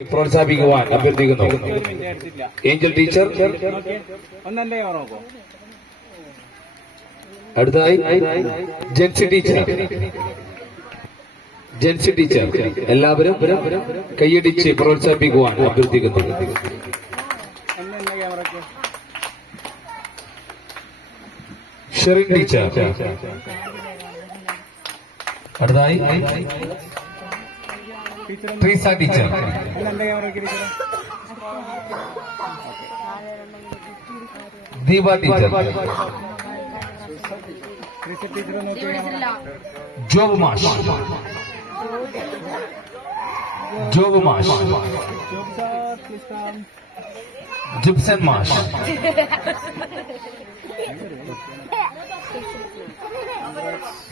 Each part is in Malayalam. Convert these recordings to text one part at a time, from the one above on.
പ്രോത്സാഹിപ്പിക്കുവാൻ അഭ്യർത്ഥിക്കുന്നു. ഏഞ്ചൽ ടീച്ചർ. അടുത്തതായി ജെൻസി ടീച്ചർ. ജെൻസി ടീച്ചർ എല്ലാവരും കൈയടിച്ച് പ്രോത്സാഹിപ്പിക്കുവാൻ അഭ്യർത്ഥിക്കുന്നു. ഷെറിൻ ടീച്ചർ. അടുത്തതായി ട്രീസ ടീച്ചർ. ദീപ ടീച്ചർ. ജോബ് മാഷ്. ജോബ് മാഷ്. ജിപ്സൺ മാഷ്.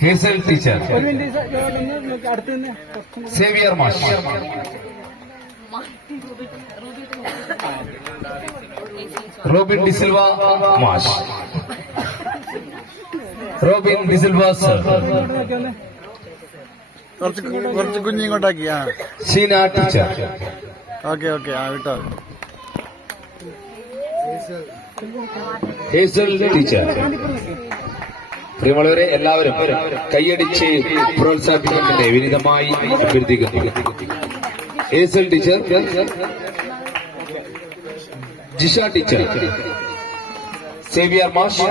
ഹേസൽ ടീച്ചർ. സേവിയർ മാഷ്. റോബിൻ ഡിസിൽവ മാഷ്. റോബിൻ ഡിസിൽവ സർ. കുറച്ച് കുഞ്ഞിങ്ങോട്ടാക്കി. ഷീന ടീച്ചർ. ഓക്കെ ഓക്കെ വിട്ടോ. ഹേസൽ ടീച്ചർ. പ്രിയമുള്ളവരെ എല്ലാവരും കൈയടിച്ച് പ്രോത്സാഹിപ്പിക്കുന്നതിനെ വിനീതമായി അഭ്യർത്ഥിക്കുന്നു. ഹേസൽ ടീച്ചർ. ജിഷ ടീച്ചർ. സേവിയർ മാഷ്.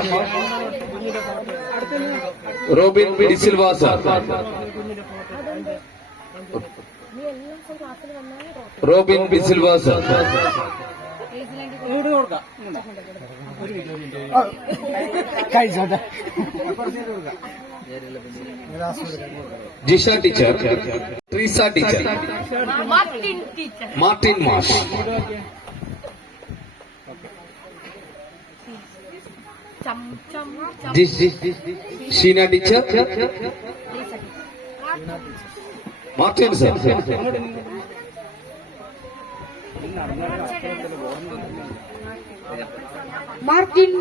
Robin D'Silva sir. Robin D'Silva sir. Jisha teacher. Treesa teacher. Martin മാഷ്. Sheena teacher. Martin sir. Martin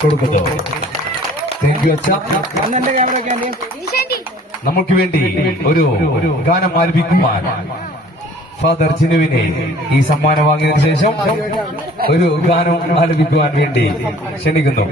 കൊടുക്കുന്നു. താങ്ക് യു അച്ഛ. നമുക്ക് വേണ്ടി ഒരു ഗാനം ആലപിക്കുവാൻ ഫാദർ ചിനുവിനെ ഈ സമ്മാനം വാങ്ങിയതിനു ശേഷം ഒരു ഗാനം ആലപിക്കുവാൻ വേണ്ടി ക്ഷണിക്കുന്നു.